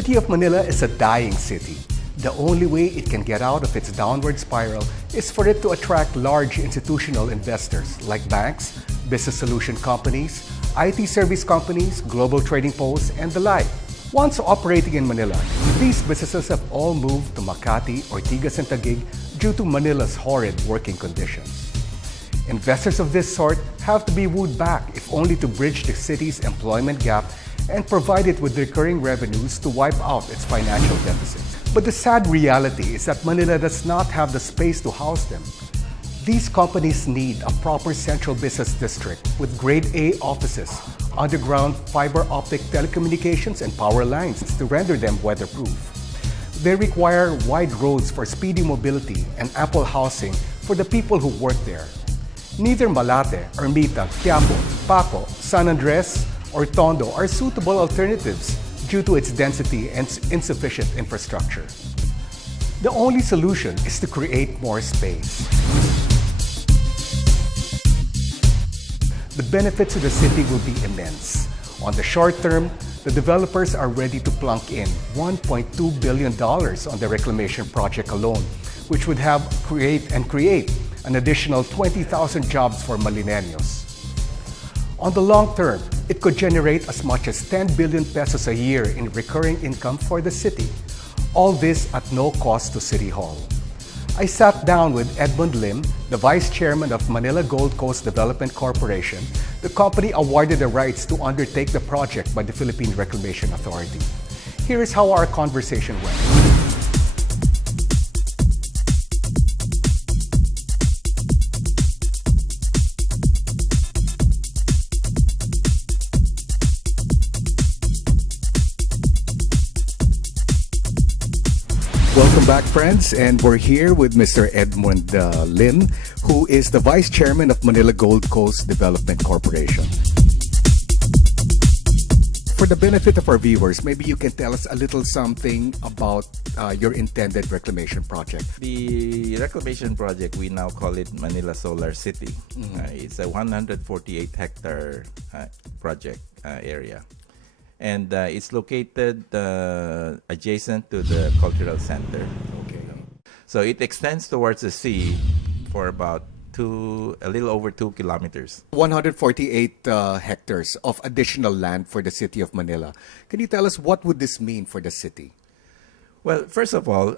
city of Manila is a dying city. The only way it can get out of its downward spiral is for it to attract large institutional investors like banks, business solution companies, IT service companies, global trading posts, and the like. Once operating in Manila, these businesses have all moved to Makati, Ortigas, and Taguig due to Manila's horrid working conditions. Investors of this sort have to be wooed back, if only to bridge the city's employment gap and provide it with recurring revenues to wipe out its financial deficits. But the sad reality is that Manila does not have the space to house them. These companies need a proper central business district with grade A offices, underground fiber optic telecommunications, and power lines to render them weatherproof. They require wide roads for speedy mobility and ample housing for the people who work there. Neither Malate, Ermita, Quiapo, Paco, San Andres, or Tondo are suitable alternatives due to its density and insufficient infrastructure. The only solution is to create more space. The benefits to the city will be immense. On the short term, the developers are ready to plunk in $1.2 billion on the Reclamation project alone, which would create an additional 20,000 jobs for Malineños. On the long term, it could generate as much as 10 billion pesos a year in recurring income for the city. All this at no cost to City Hall. I sat down with Edmund Lim, the Vice Chairman of Manila Gold Coast Development Corporation, the company awarded the rights to undertake the project by the Philippine Reclamation Authority. Here is how our conversation went. Welcome back, friends, and we're here with Mr. Edmund Lim, who is the Vice Chairman of Manila Gold Coast Development Corporation. For the benefit of our viewers, maybe you can tell us a little something about your intended reclamation project. The reclamation project, we now call it Manila Solar City. It's a 148-hectare project area. And it's located adjacent to the cultural center. Okay. So it extends towards the sea for about a little over 2 kilometers. 148 hectares of additional land for the city of Manila. Can you tell us what would this mean for the city? Well, first of all,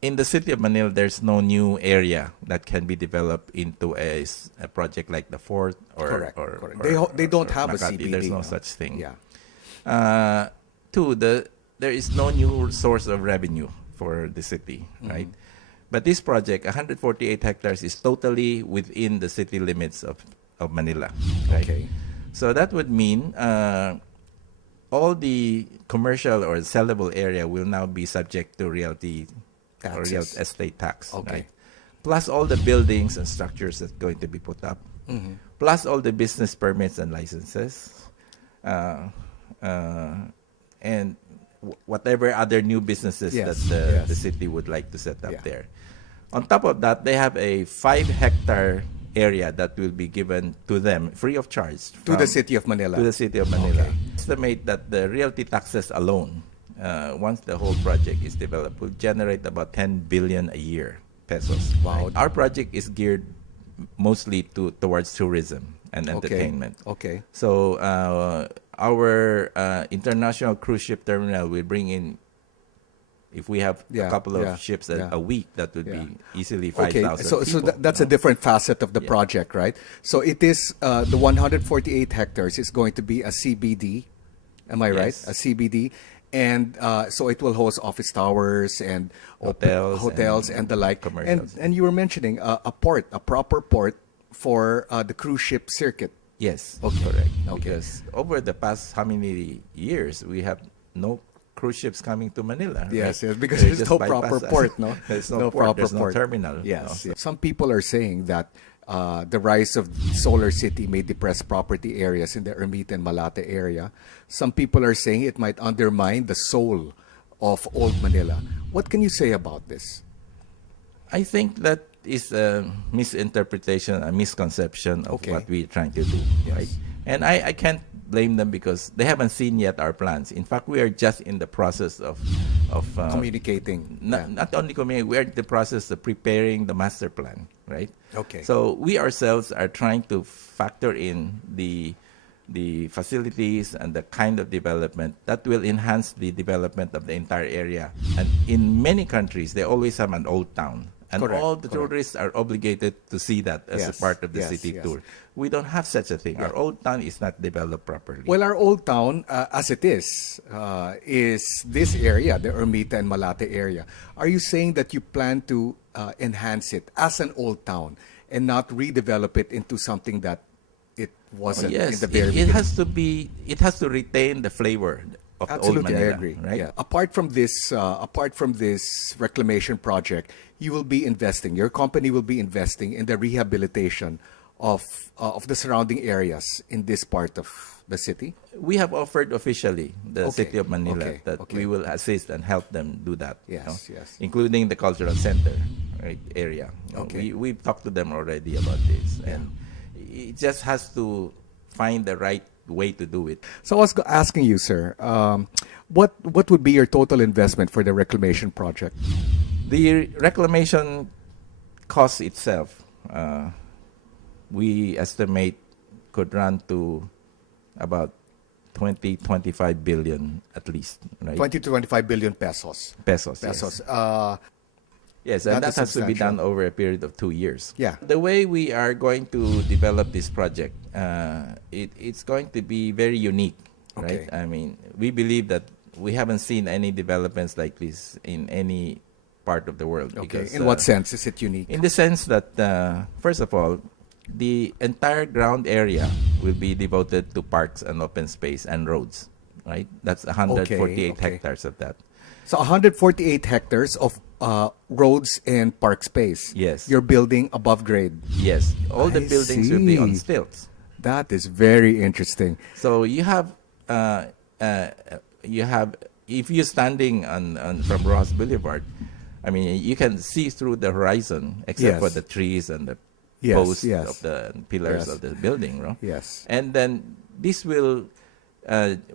in the city of Manila, there's no new area that can be developed into a project like the Fort Correct. They don't have Makati. a CBD. There's no such thing. Yeah. Two, there is no new source of revenue for the city, right? But this project, 148 hectares, is totally within the city limits of Manila. Right? Okay. So that would mean all the commercial or sellable area will now be subject to realty or real estate tax. Okay. Right? Plus all the buildings and structures that's going to be put up. Plus all the business permits and licenses. And whatever other new businesses that the city would like to set up there. On top of that, they have a 5-hectare area that will be given to them free of charge. To the city of Manila. To the city of Manila. Okay. Estimate that the realty taxes alone, once the whole project is developed, will generate about 10 billion a year pesos. Wow. Right? Our project is geared mostly towards tourism and entertainment. Okay. So our international cruise ship terminal will bring in, if we have a couple of ships a week, that would be easily 5,000 Okay, so that's a different facet of the project, right? So it is the 148 hectares is going to be a CBD, am I right? A CBD, and so it will host office towers and hotels and the like. And you were mentioning a proper port for the cruise ship circuit. Yes, okay. Correct. Okay. Because over the past how many years, we have no cruise ships coming to Manila. Yes, right? yes, because there's no proper port, no? There's no port, proper there's port. no terminal. Yes, no? yes. Some people are saying that the rise of Solar City may depress property areas in the Ermita and Malate area. Some people are saying it might undermine the soul of Old Manila. What can you say about this? I think that is a misinterpretation, a misconception of what we're trying to do. Yes. Right? And I can't blame them because they haven't seen yet our plans. In fact, we are just in the process of Communicating. not only communicating, we are in the process of preparing the master plan, right? Okay. So we ourselves are trying to factor in the facilities and the kind of development that will enhance the development of the entire area. And in many countries, they always have an old town. And Correct, all the correct. tourists are obligated to see that as a Yes, part of the yes, city yes. tour. We don't have such a thing. Yeah. Our old town is not developed properly. Well, our old town, as it is this area, the Ermita and Malate area. Are you saying that you plan to enhance it as an old town and not redevelop it into something that it wasn't in yes, the very it beginning? has to be. It has to retain the flavor of the old Absolutely, Manila. I agree. Right? Yeah. Apart from this reclamation project, you will be investing. Your company will be investing in the rehabilitation of the surrounding areas in this part of the city. We have offered officially the Okay, city of Manila okay, that okay. we will assist and help them do that. Yes, yes. Including the cultural center area. Okay. We've talked to them already about this, and it just has to find the right way to do it. So I was asking you, sir, what would be your total investment for the reclamation project? The reclamation cost itself, we estimate could run to about 20-25 billion at least, right? 20 to 25 billion pesos. Pesos. Pesos. Yes, That and that is has to be substantial. done over a period of 2 years. Yeah. The way we are going to develop this project, it's going to be very unique, right? Okay. I mean, we believe that we haven't seen any developments like this in any part of the world. Okay. Because, In what sense is it unique? in the sense that, first of all, the entire ground area will be devoted to parks and open space and roads, right? That's 148 okay. hectares of that. So 148 hectares of roads and park space. Yes. You're building above grade. Yes, all the I buildings will be on see. stilts. That is very interesting. So you have if you're standing on from Ross Boulevard, I mean you can see through the horizon except Yes. for the trees and the Yes, posts yes. of the pillars Yes. of the building, right? Yes. And then this will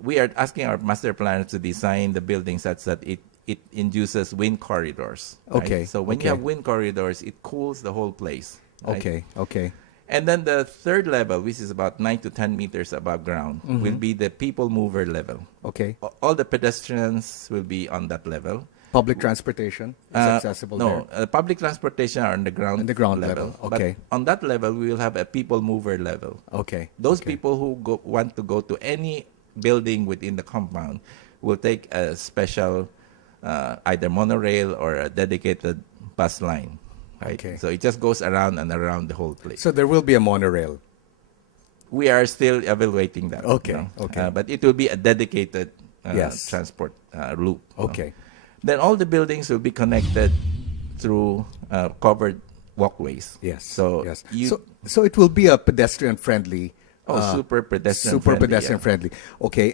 we are asking our master planners to design the building such that it induces wind corridors. Right? Okay, So when you okay. have wind corridors, it cools the whole place. Right? Okay. Okay. And then the third level, which is about 9 to 10 meters above ground, will be the people mover level. Okay. All the pedestrians will be on that level. Public transportation is accessible No, there. public transportation are on the ground, On the ground level, okay. But on that level, we will have a people mover level. Okay. Those okay. people who want to go to any building within the compound will take a special either monorail or a dedicated bus line. Right? Okay. So it just goes around and around the whole place. So there will be a monorail. We are still evaluating that. Okay, okay. But it will be a dedicated Yes. transport loop. Okay. Then all the buildings will be connected through covered walkways. Yes. So yes. you So it will be a pedestrian friendly. super pedestrian Super friendly, pedestrian yeah. friendly. Okay.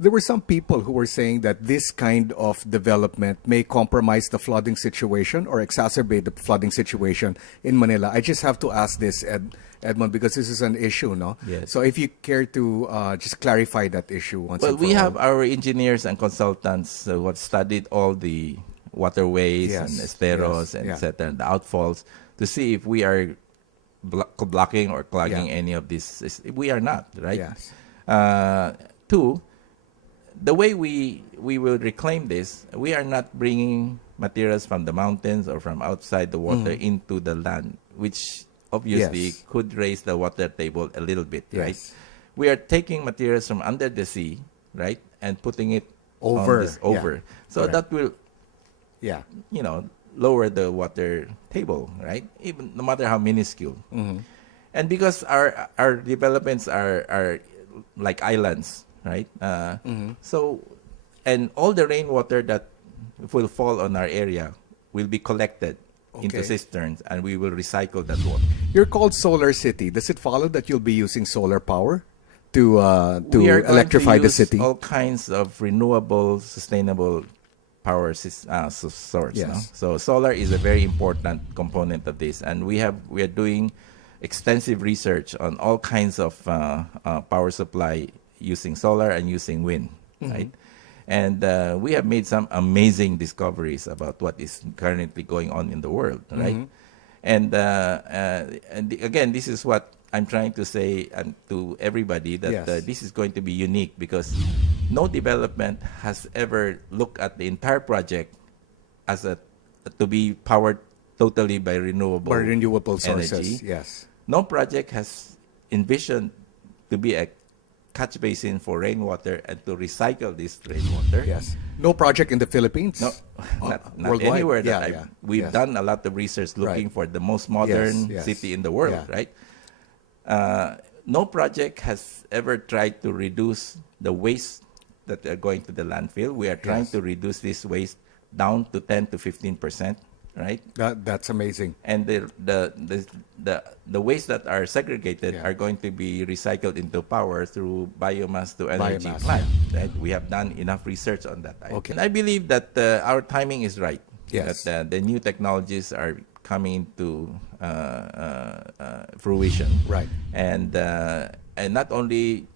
There were some people who were saying that this kind of development may compromise the flooding situation or exacerbate the flooding situation in Manila. I just have to ask this, Edmond, because this is an issue, no? Yes. So if you care to just clarify that issue once Well, and for we all. have our engineers and consultants who have studied all the waterways Yes, and esteros yes, and yeah. et cetera, and the outfalls to see if we are blocking or clogging Yeah. any of this. We are not, right? Yes. Two, the way we will reclaim this, we are not bringing materials from the mountains or from outside the water into the land, which obviously Yes. could raise the water table a little bit, right? Yes. We are taking materials from under the sea, right, and putting it Over, on this over. yeah. So Correct. that will, Yeah. lower the water table, right? Even no matter how minuscule. Mm-hmm. And because our developments are like islands, right? So, and all the rainwater that will fall on our area will be collected into Okay. cisterns, and we will recycle that water. You're called Solar City. Does it follow that you'll be using solar power to We are going electrify to the use city? all kinds of renewable, sustainable power source. Yes. No? So solar is a very important component of this, and we are doing extensive research on all kinds of power supply using solar and using wind, right? And we have made some amazing discoveries about what is currently going on in the world, right? And again, this is what I'm trying to say to everybody, that this is going to be unique, because no development has ever looked at the entire project as to be powered totally by renewable sources. energy. Yes. No project has envisioned to be a catch basin for rainwater and to recycle this rainwater. Yes. No project in the Philippines. No, not worldwide. anywhere that we've done a lot of research looking for the most modern city in the world, right? No project has ever tried to reduce the waste that are going to the landfill. We are trying to reduce this waste down to 10 to 15%, right? That's amazing. And the waste that are segregated are going to be recycled into power through biomass to energy plant. Right? We have done enough research on that. And I believe that our timing is right. Yes. That the new technologies are coming into fruition. Right. And not only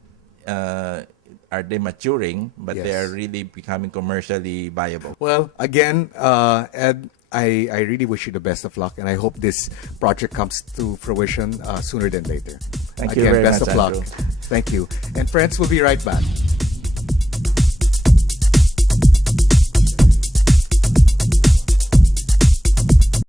are they maturing, but they are really becoming commercially viable. Well, again, Ed, I really wish you the best of luck, and I hope this project comes to fruition sooner than later. Thank you very best much, of luck. Andrew. Thank you. And friends, we'll be right back.